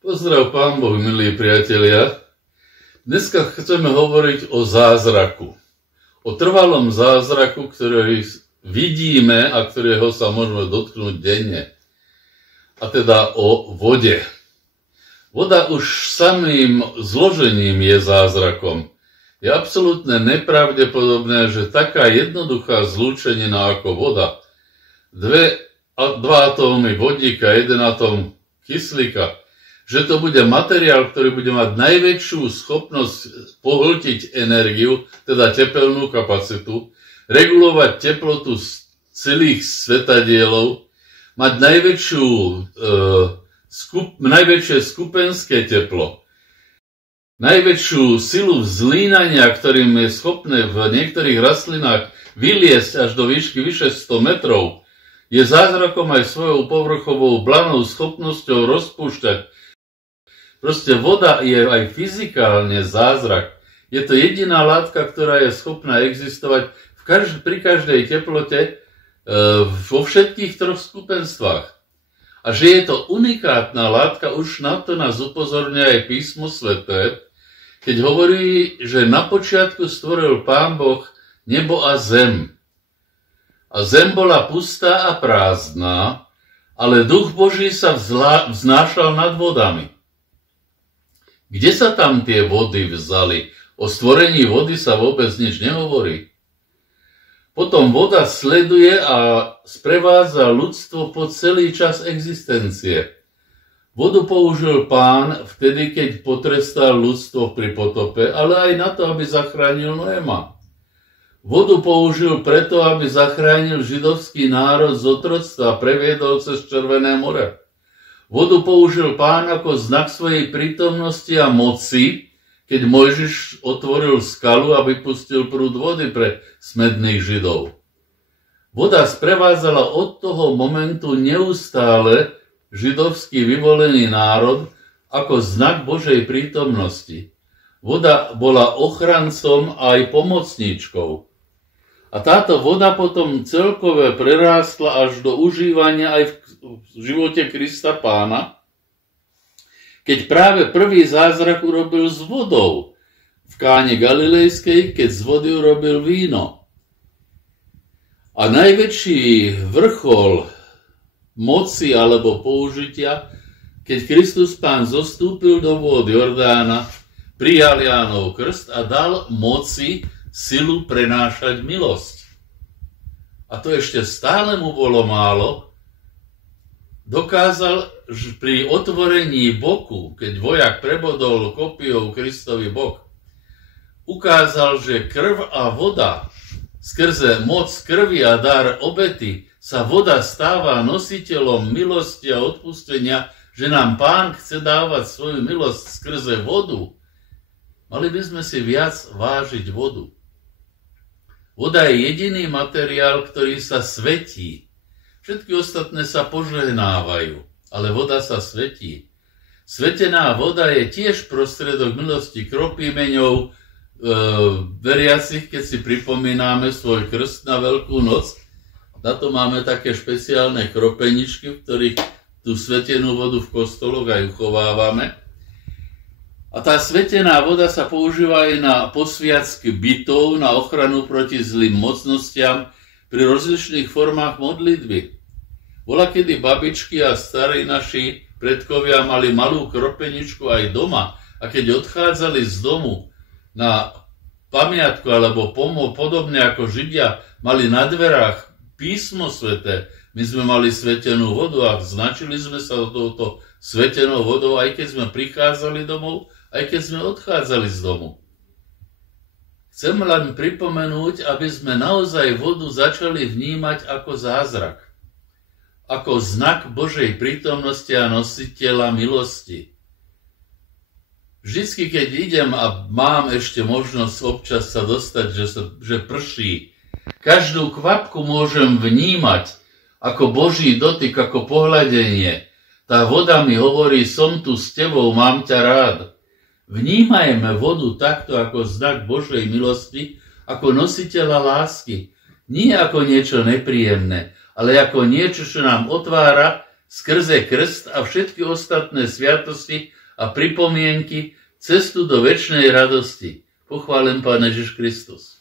Pozdrav Pán Boh, milí priatelia. Dneska chceme hovoriť o zázraku. O trvalom zázraku, ktorý vidíme a ktorého sa môžeme dotknúť denne. A teda o vode. Voda už samým zložením je zázrakom. Je absolútne nepravdepodobné, že taká jednoduchá zlúčenina ako voda, dva atómy vodíka, jeden atóm kyslíka, že to bude materiál, ktorý bude mať najväčšiu schopnosť pohltiť energiu, teda tepelnú kapacitu, regulovať teplotu celých svetadielov, mať najväčšie skupenské teplo, najväčšiu silu vzlínania, ktorým je schopné v niektorých rastlinách vyliesť až do výšky vyše 100 metrov, je zázrakom aj svojou povrchovou blanou schopnosťou rozpúšťať. Proste voda je aj fyzikálne zázrak. Je to jediná látka, ktorá je schopná existovať pri každej teplote vo všetkých troch skupenstvách. A že je to unikátna látka, už na to nás upozorňuje aj Písmo sväté, keď hovorí, že na počiatku stvoril Pán Boh nebo a zem. A zem bola pustá a prázdna, ale Duch Boží sa vznášal nad vodami. Kde sa tam tie vody vzali? O stvorení vody sa vôbec nič nehovorí. Potom voda sleduje a sprevádza ľudstvo po celý čas existencie. Vodu použil Pán vtedy, keď potrestal ľudstvo pri potope, ale aj na to, aby zachránil Noéma. Vodu použil preto, aby zachránil židovský národ z otroctva a previedol cez Červené more. Vodu použil Pán ako znak svojej prítomnosti a moci, keď Mojžiš otvoril skalu a vypustil prúd vody pre smedných Židov. Voda sprevádzala od toho momentu neustále židovský vyvolený národ ako znak Božej prítomnosti. Voda bola ochrancom a aj pomocníčkou. A táto voda potom celkové prerástla až do užívania aj v živote Krista Pána, keď práve prvý zázrak urobil s vodou v Káne Galilejskej, keď z vody urobil víno. A najväčší vrchol moci alebo použitia, keď Kristus Pán zostúpil do vôd Jordána, prijal Jánov krst a dal moci silu prenášať milosť. A to ešte stále mu bolo málo. Dokázal pri otvorení boku, keď vojak prebodol kopijou Kristový bok, ukázal, že krv a voda, skrze moc krvi a dar obety, sa voda stáva nositeľom milosti a odpustenia, že nám Pán chce dávať svoju milosť skrze vodu. Mali by sme si viac vážiť vodu. Voda je jediný materiál, ktorý sa svetí. Všetky ostatné sa požehnávajú, ale voda sa svetí. Svetená voda je tiež prostriedok milosti kropímeňov veriacich, keď si pripomíname svoj krst na Veľkú noc. Na to máme také špeciálne kropeničky, v ktorých tú svetenú vodu v kostoloch aj uchovávame. A tá svetená voda sa používa aj na posviacky bytov, na ochranu proti zlým mocnostiam, pri rozličných formách modlitby. Volakedy babičky a starí naši predkovia mali malú kropeničku aj doma a keď odchádzali z domu na pamiatku alebo podobne ako Židia mali na dverách Písmo sväté, my sme mali svetenú vodu a značili sme sa touto svetenou vodou, aj keď sme prichádzali domov, aj keď sme odchádzali z domu. Chcem len pripomenúť, aby sme naozaj vodu začali vnímať ako zázrak, ako znak Božej prítomnosti a nositeľa milosti. Vždycky, keď idem a mám ešte možnosť občas sa dostať, že prší, každú kvapku môžem vnímať ako Boží dotyk, ako pohľadenie. Tá voda mi hovorí, som tu s tebou, mám ťa rád. Vnímajme vodu takto ako znak Božej milosti, ako nositeľa lásky. Nie ako niečo nepríjemné, ale ako niečo, čo nám otvára skrze krst a všetky ostatné sviatosti a pripomienky cestu do večnej radosti. Pochválen Pán Ježiš Kristus.